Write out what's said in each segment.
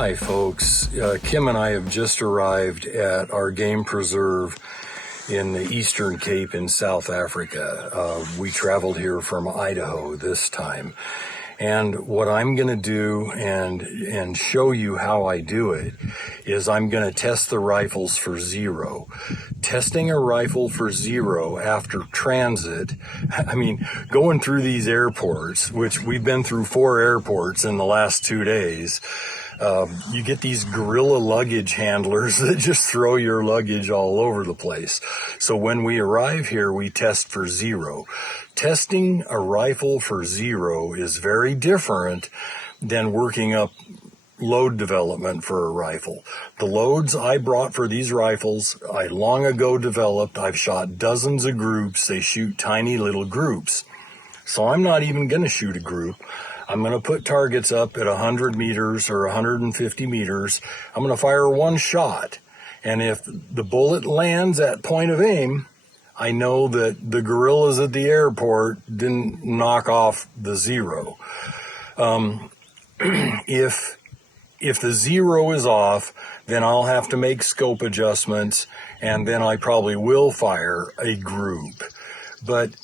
Hi folks, Kim and I have just arrived at our game preserve in the Eastern Cape in South Africa. We traveled here from Idaho this time. And what I'm going to do and show you how I do it is I'm going to test the rifles for zero. Testing a rifle for zero after transit, I mean, going through these airports, which we've been through 4 airports in the last 2 days, you get these guerrilla luggage handlers that just throw your luggage all over the place. So when we arrive here, we test for zero. Testing a rifle for zero is very different than working up load development for a rifle. The loads I brought for these rifles, I long ago developed. I've shot dozens of groups. They shoot tiny little groups. So I'm not even going to shoot a group. I'm going to put targets up at 100 meters or 150 meters. I'm going to fire one shot. And if the bullet lands at point of aim, I know that the guerrillas at the airport didn't knock off the zero. If the zero is off, then I'll have to make scope adjustments, and then I probably will fire a group. But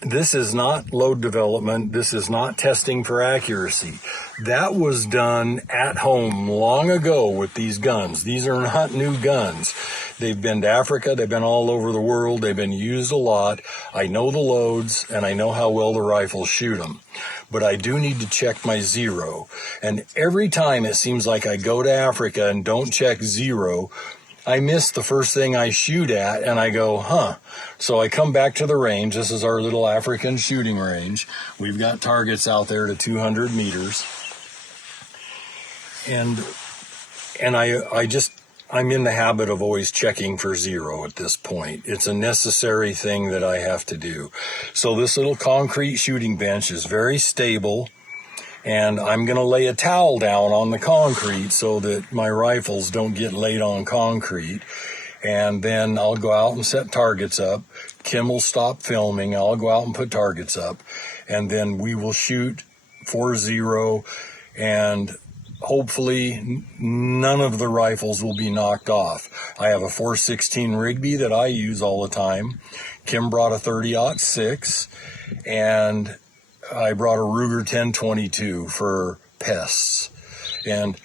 this is not load development. This is not testing for accuracy. That was done at home long ago with these guns. These are not new guns. They've been to Africa. They've been all over the world. They've been used a lot. I know the loads, and I know how well the rifles shoot them. But I do need to check my zero. And every time it seems like I go to Africa and don't check zero, I miss the first thing I shoot at, and I go, So I come back to the range. This is our little African shooting range. We've got targets out there to 200 meters. And I'm in the habit of always checking for zero at this point. It's a necessary thing that I have to do. So this little concrete shooting bench is very stable. And I'm going to lay a towel down on the concrete so that my rifles don't get laid on concrete. And then I'll go out and set targets up. Kim will stop filming. I'll go out and put targets up. And then we will shoot for zero. And hopefully none of the rifles will be knocked off. I have a .416 Rigby that I use all the time. Kim brought a 30-06. And I brought a Ruger 1022 for pests, and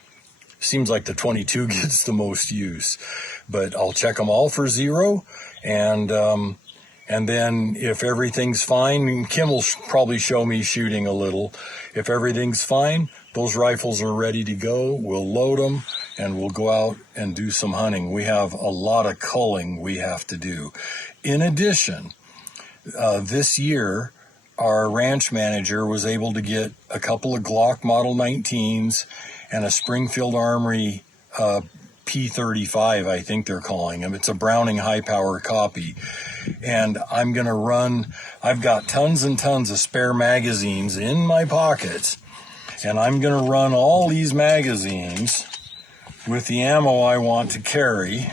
seems like the 22 gets the most use, but I'll check them all for zero, and then if everything's fine, Kim will probably show me shooting a little. If everything's fine, those rifles are ready to go. We'll load them, and we'll go out and do some hunting. We have a lot of culling we have to do. In addition, this year, our ranch manager was able to get a couple of Glock Model 19s and a Springfield Armory P35, I think they're calling them. It's a Browning high-power copy. And I'm going to I've got tons and tons of spare magazines in my pockets, and I'm going to run all these magazines with the ammo I want to carry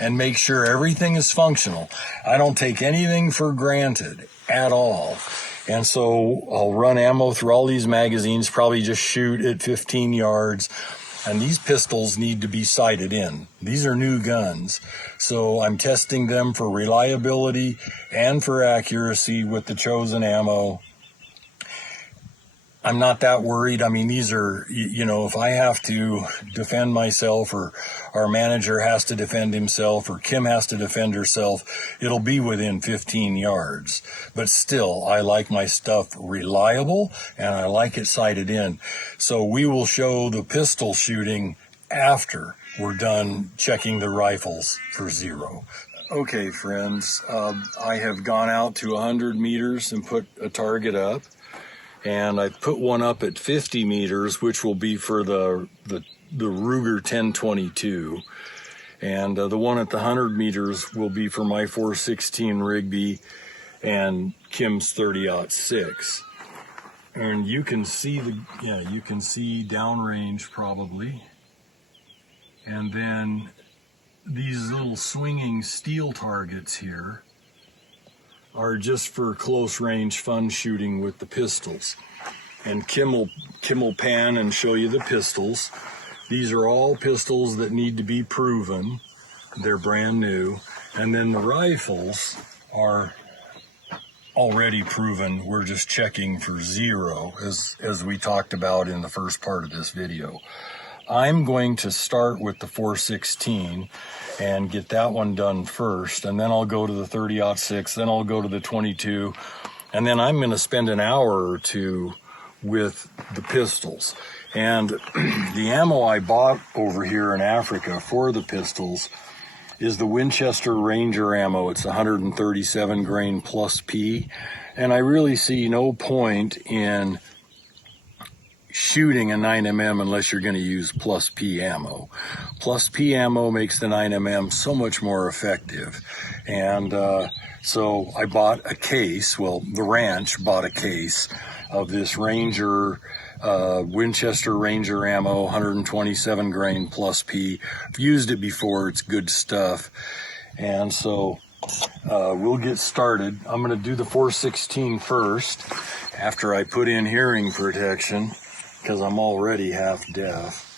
and make sure everything is functional. I don't take anything for granted at all. And so I'll run ammo through all these magazines, probably just shoot at 15 yards. And these pistols need to be sighted in. These are new guns. So I'm testing them for reliability and for accuracy with the chosen ammo. I'm not that worried. I mean, these are, if I have to defend myself, or our manager has to defend himself, or Kim has to defend herself, it'll be within 15 yards. But still, I like my stuff reliable, and I like it sighted in. So we will show the pistol shooting after we're done checking the rifles for zero. Okay, friends, I have gone out to 100 meters and put a target up. And I put one up at 50 meters, which will be for the Ruger 1022. And the one at the 100 meters will be for my .416 Rigby and Kim's 30-06. And you can see you can see downrange probably. And then these little swinging steel targets here are just for close range fun shooting with the pistols. And Kim will pan and show you the pistols. These are all pistols that need to be proven. They're brand new. And then the rifles are already proven. We're just checking for 0, as we talked about in the first part of this video. I'm going to start with the 416 and get that one done first, and then I'll go to the 30-06, then I'll go to the 22, and then I'm going to spend an hour or two with the pistols. And the ammo I bought over here in Africa for the pistols is the Winchester Ranger ammo. It's 137 grain plus P, and I really see no point in shooting a 9mm unless you're going to use plus P ammo. Plus P ammo makes the 9mm so much more effective. And so I bought a case, well, the ranch bought a case of this Ranger, Winchester Ranger ammo, 127 grain plus P. I've used it before, it's good stuff. And so we'll get started. I'm going to do the 416 first after I put in hearing protection, because I'm already half deaf.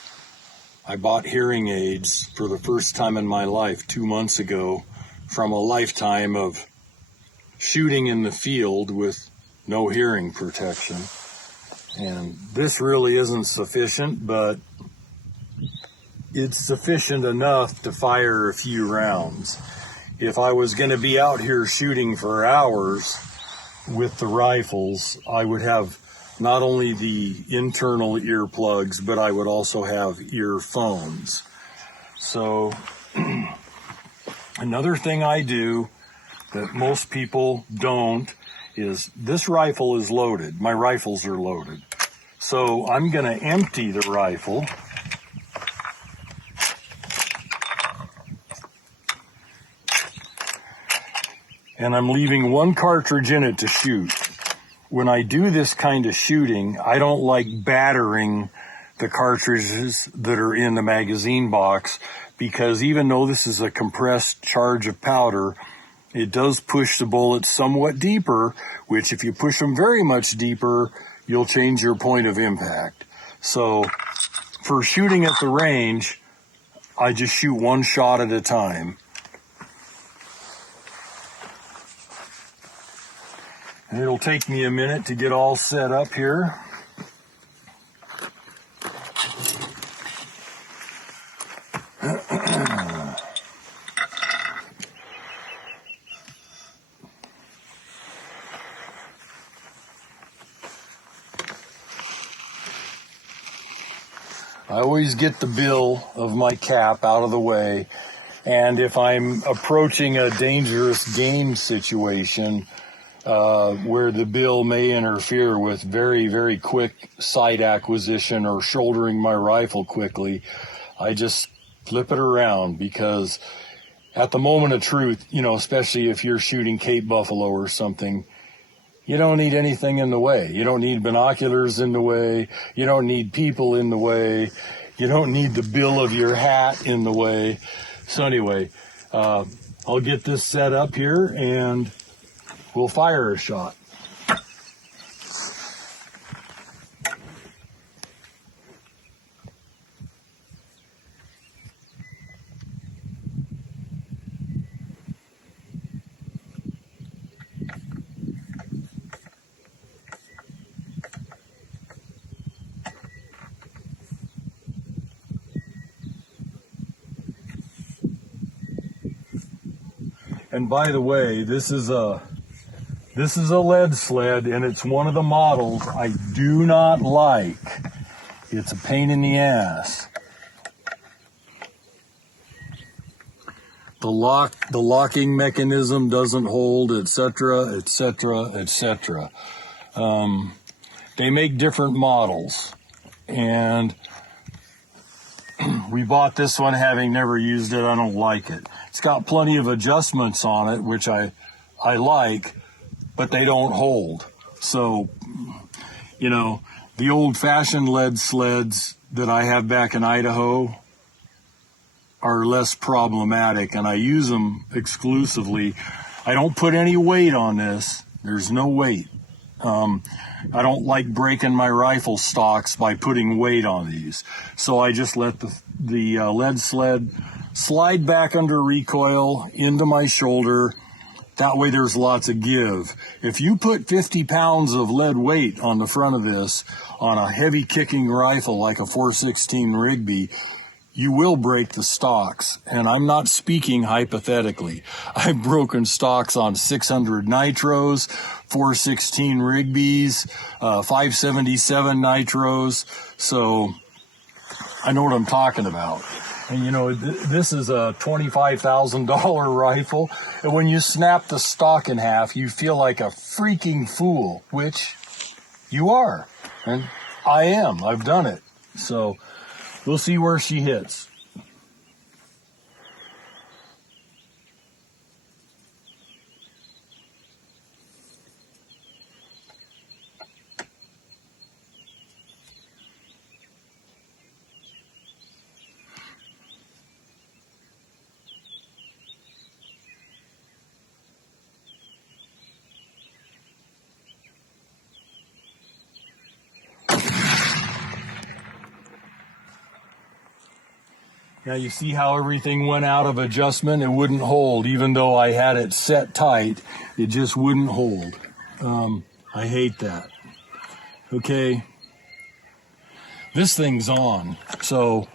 I bought hearing aids for the first time in my life 2 months ago from a lifetime of shooting in the field with no hearing protection. And this really isn't sufficient, but it's sufficient enough to fire a few rounds. If I was going to be out here shooting for hours with the rifles, I would have not only the internal earplugs, but I would also have earphones. So another thing I do that most people don't is this rifle is loaded. My rifles are loaded. So I'm going to empty the rifle. And I'm leaving 1 cartridge in it to shoot. When I do this kind of shooting, I don't like battering the cartridges that are in the magazine box, because even though this is a compressed charge of powder, it does push the bullets somewhat deeper, which if you push them very much deeper, you'll change your point of impact. So for shooting at the range, I just shoot 1 shot at a time. And it'll take me a minute to get all set up here. I always get the bill of my cap out of the way, and if I'm approaching a dangerous game situation where the bill may interfere with very, very quick sight acquisition or shouldering my rifle quickly, I just flip it around, because at the moment of truth, you know, especially if you're shooting Cape Buffalo or something, you don't need anything in the way. You don't need binoculars in the way. You don't need people in the way. You don't need the bill of your hat in the way. So anyway, I'll get this set up here and we'll fire a shot. And by the way, this is a lead sled, and it's one of the models I do not like. It's a pain in the ass. The locking mechanism doesn't hold, etc., etc., etc. They make different models, and we bought this one having never used it. I don't like it. It's got plenty of adjustments on it, which I like, but they don't hold. So, you know, the old-fashioned lead sleds that I have back in Idaho are less problematic, and I use them exclusively. I don't put any weight on this. There's no weight. I don't like breaking my rifle stocks by putting weight on these. So I just let the lead sled slide back under recoil into my shoulder. That way there's lots of give. If you put 50 pounds of lead weight on the front of this on a heavy kicking rifle like a .416 Rigby, you will break the stocks. And I'm not speaking hypothetically. I've broken stocks on 600 nitros, .416 Rigbys, 577 nitros. So I know what I'm talking about. And you know, this is a $25,000 rifle. And when you snap the stock in half, you feel like a freaking fool, which you are. And I am. I've done it. So we'll see where she hits. Now you see how everything went out of adjustment? It wouldn't hold. Even though I had it set tight, it just wouldn't hold. I hate that. Okay, this thing's on. So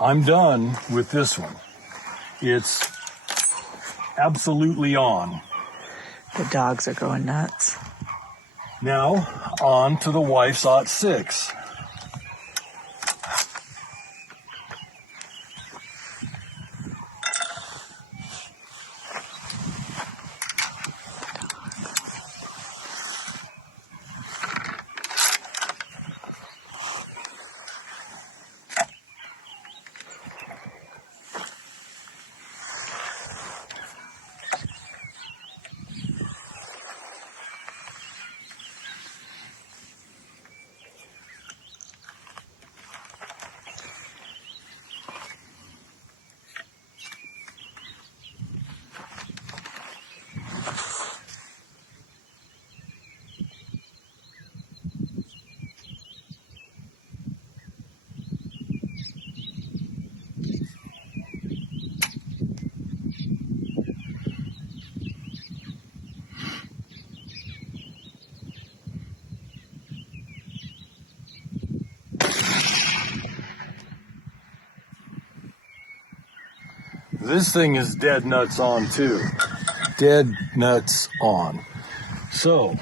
I'm done with this one. It's absolutely on. The dogs are going nuts. Now on to the wife's .6. This thing is dead nuts on too. Dead nuts on. So,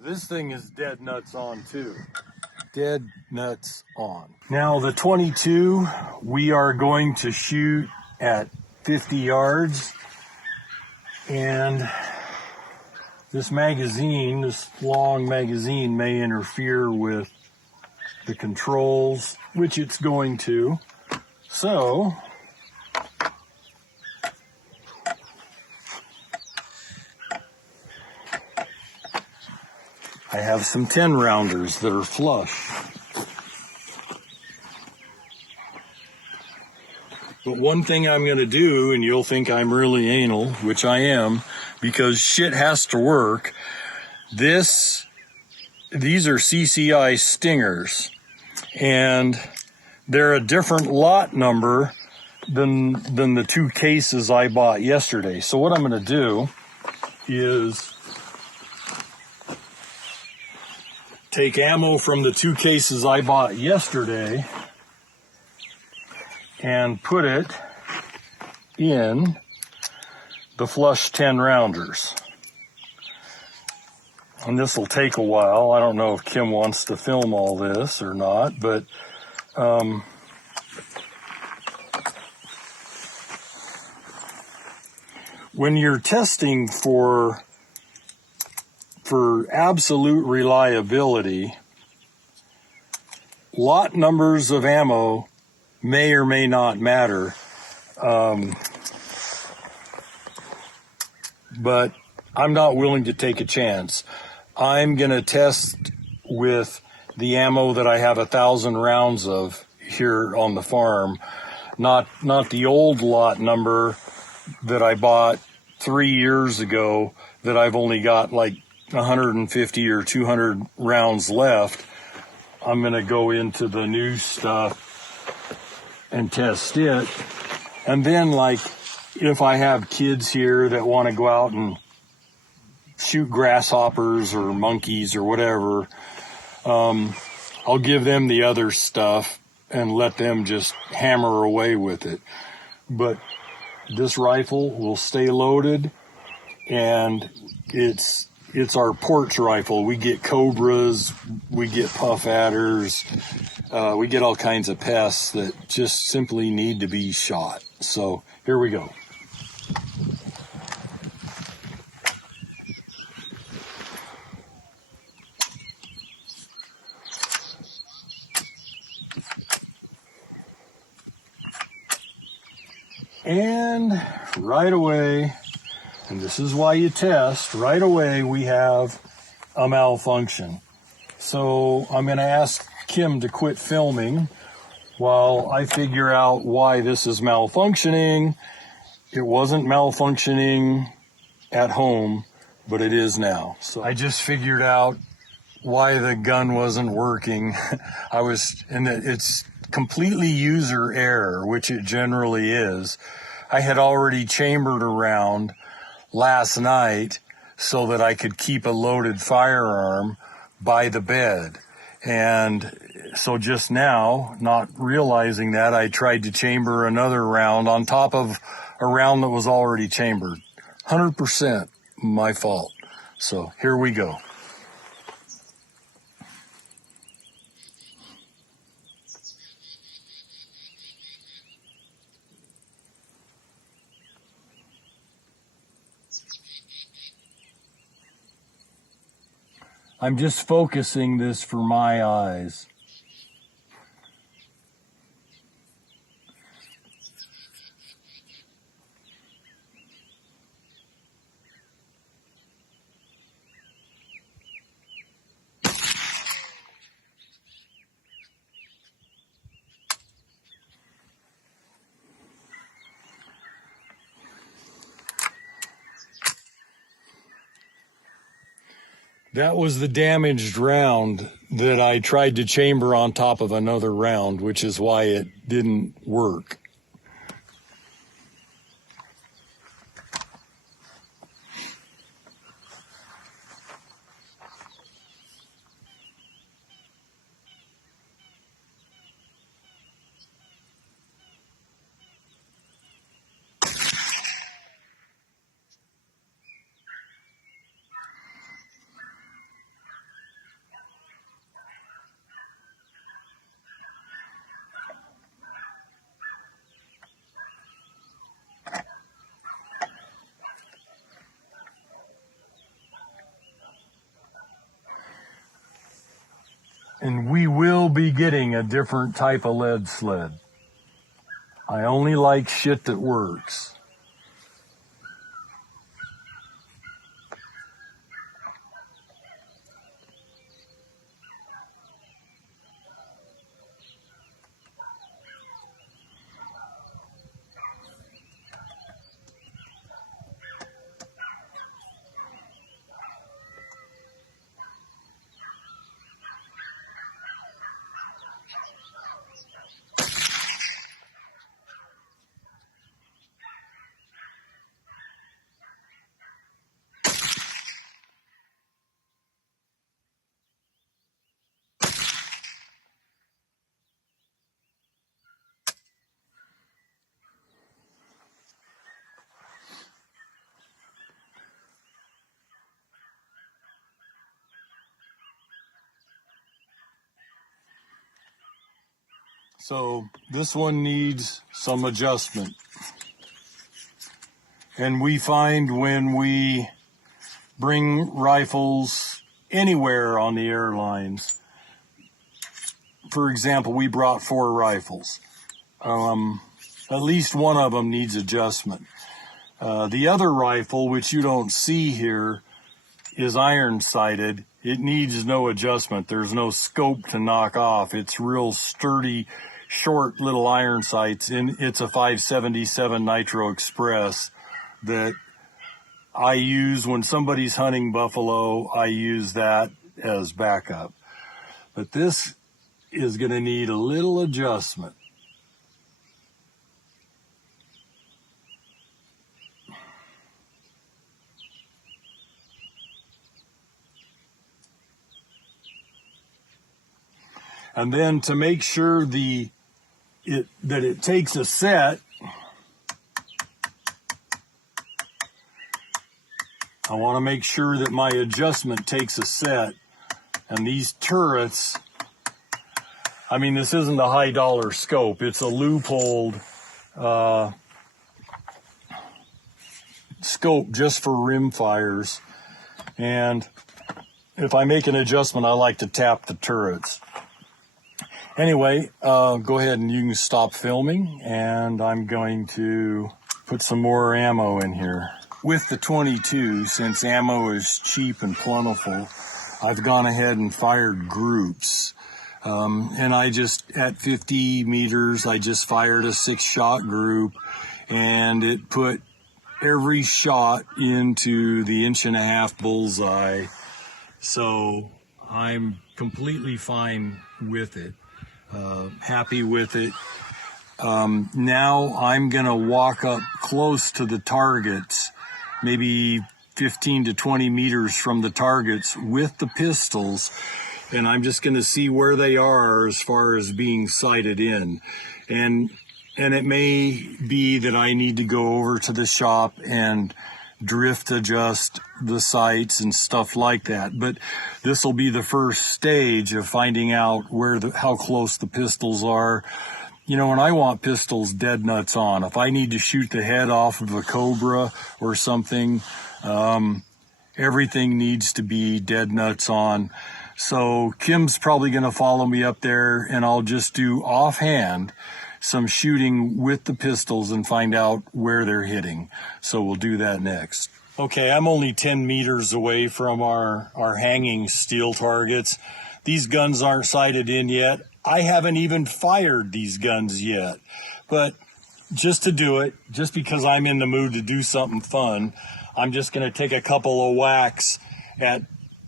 this thing is dead nuts on too. Dead nuts on. Now the 22, we are going to shoot at 50 yards. And this magazine, this long magazine, may interfere with the controls, which it's going to. So I have some 10 rounders that are flush. But one thing I'm going to do, and you'll think I'm really anal, which I am, because shit has to work. These are CCI Stingers, and they're a different lot number than the two cases I bought yesterday. So what I'm going to do is take ammo from the two cases I bought yesterday and put it in the flush 10 rounders. And this will take a while. I don't know if Kim wants to film all this or not, but when you're testing for absolute reliability, lot numbers of ammo may or may not matter. But I'm not willing to take a chance. I'm going to test with the ammo that I have 1,000 rounds of here on the farm, not the old lot number that I bought 3 years ago that I've only got like 150 or 200 rounds left. I'm going to go into the new stuff and test it. And then, like, if I have kids here that want to go out and shoot grasshoppers or monkeys or whatever, I'll give them the other stuff and let them just hammer away with it. But this rifle will stay loaded, and it's our porch rifle. We get cobras, we get puff adders, we get all kinds of pests that just simply need to be shot. So here we go. And right away, and this is why you test, right away we have a malfunction. So I'm going to ask Kim to quit filming while I figure out why this is malfunctioning. It wasn't malfunctioning at home, but it is now. So I just figured out why the gun wasn't working. It's completely user error, which it generally is. I had already chambered a round last night so that I could keep a loaded firearm by the bed. And so just now, not realizing that, I tried to chamber another round on top of a round that was already chambered. 100% my fault. So here we go. I'm just focusing this for my eyes. That was the damaged round that I tried to chamber on top of another round, which is why it didn't work. And we will be getting a different type of lead sled. I only like shit that works. So this one needs some adjustment. And we find when we bring rifles anywhere on the airlines, for example, we brought 4 rifles. At least one of them needs adjustment. The other rifle, which you don't see here, is iron-sighted. It needs no adjustment. There's no scope to knock off. It's real sturdy, short little iron sights, and it's a 577 Nitro Express that I use when somebody's hunting buffalo. I use that as backup. But this is going to need a little adjustment. And then to make sure that it takes a set, I want to make sure that my adjustment takes a set. And these turrets, I mean, this isn't a high dollar scope. It's a loopholed scope just for rim fires. And if I make an adjustment, I like to tap the turrets. Anyway, go ahead and you can stop filming, and I'm going to put some more ammo in here. With the 22, since ammo is cheap and plentiful, I've gone ahead and fired groups. And I just, at 50 meters, I just fired a 6-shot group, and it put every shot into the 1.5-inch bullseye. So I'm completely fine with it. Happy with it. Now I'm going to walk up close to the targets, maybe 15 to 20 meters from the targets with the pistols, and I'm just going to see where they are as far as being sighted in. And it may be that I need to go over to the shop and drift adjust the sights and stuff like that. But this will be the first stage of finding out how close the pistols are. You know, when I want pistols dead nuts on, if I need to shoot the head off of a cobra or something, everything needs to be dead nuts on. So Kim's probably going to follow me up there, and I'll just do offhand some shooting with the pistols and find out where they're hitting. So we'll do that next. Okay, I'm only 10 meters away from our hanging steel targets. These guns aren't sighted in yet. I haven't even fired these guns yet. But just to do it, just because I'm in the mood to do something fun, I'm just going to take a couple of whacks at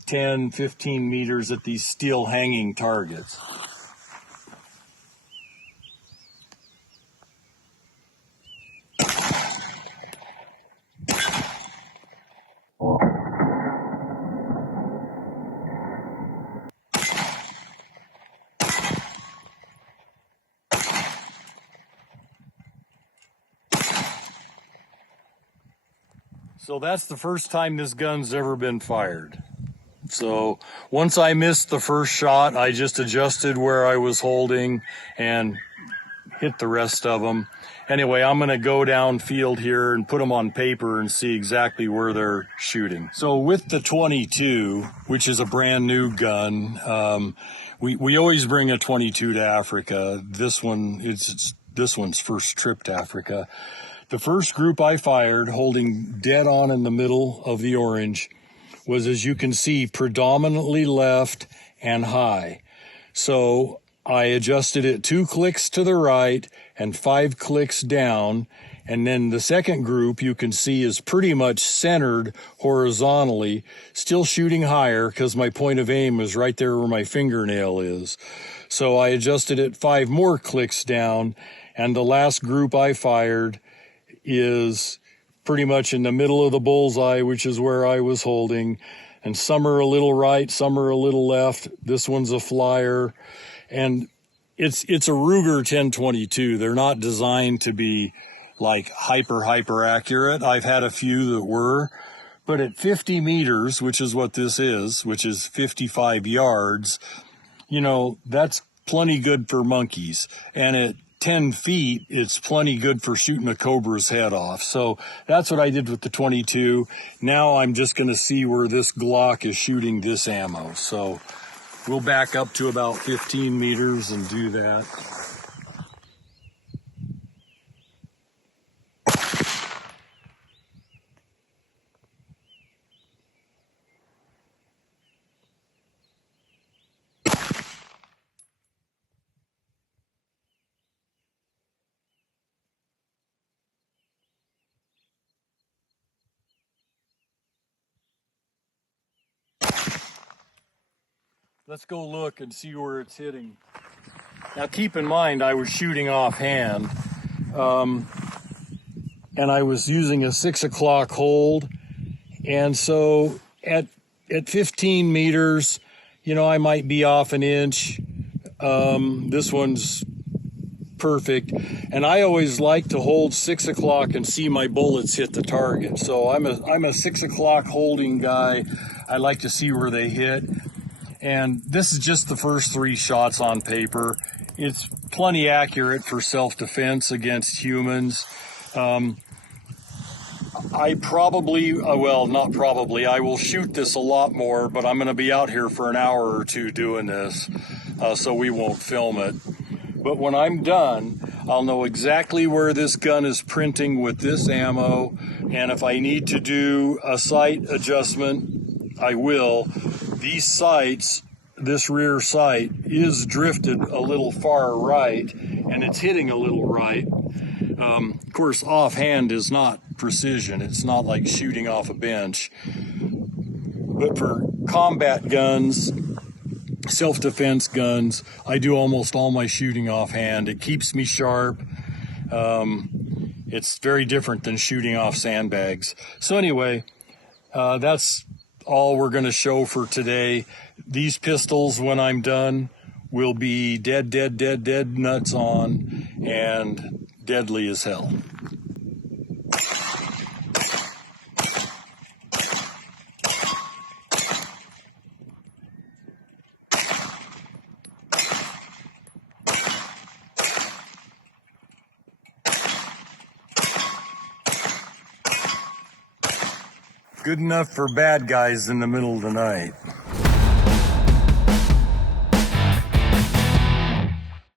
10, 15 meters at these steel hanging targets. So that's the first time this gun's ever been fired. So once I missed the first shot, I just adjusted where I was holding and hit the rest of them. Anyway, I'm going to go downfield here and put them on paper and see exactly where they're shooting. So with the 22, which is a brand new gun, we always bring a 22 to Africa. This one's first trip to Africa. The first group I fired, holding dead on in the middle of the orange, was, as you can see, predominantly left and high. So I adjusted it 2 clicks to the right and 5 clicks down. And then the second group you can see is pretty much centered horizontally, still shooting higher because my point of aim is right there where my fingernail is. So I adjusted it 5 more clicks down, and the last group I fired is pretty much in the middle of the bullseye, which is where I was holding. And some are a little right, some are a little left. This one's a flyer. And it's a Ruger 1022. They're not designed to be like hyper accurate. I've had a few that were, but at 50 meters, which is what this is, which is 55 yards, you know, that's plenty good for monkeys. And at 10 feet, it's plenty good for shooting a cobra's head off. So that's what I did with the 22. Now I'm just going to see where this Glock is shooting this ammo. So we'll back up to about 15 meters and do that. Let's go look and see where it's hitting. Now keep in mind I was shooting offhand, and I was using a 6 o'clock hold, and so at 15 meters, you know, I might be off an inch. This one's perfect, and I always like to hold 6 o'clock and see my bullets hit the target. So I'm a 6 o'clock holding guy. I like to see where they hit. And this is just the first 3 shots on paper. It's plenty accurate for self-defense against humans. I probably, well, not probably, I will shoot this a lot more, but I'm going to be out here for an hour or 2 doing this, so we won't film it. But when I'm done, I'll know exactly where this gun is printing with this ammo, and if I need to do a sight adjustment, I will. These sights, this rear sight, is drifted a little far right, and it's hitting a little right. Of course, offhand is not precision. It's not like shooting off a bench. But for combat guns, self-defense guns, I do almost all my shooting offhand. It keeps me sharp. It's very different than shooting off sandbags. So anyway, that's all we're going to show for today. These pistols, when I'm done, will be dead nuts on and deadly as hell. Good enough for bad guys in the middle of the night.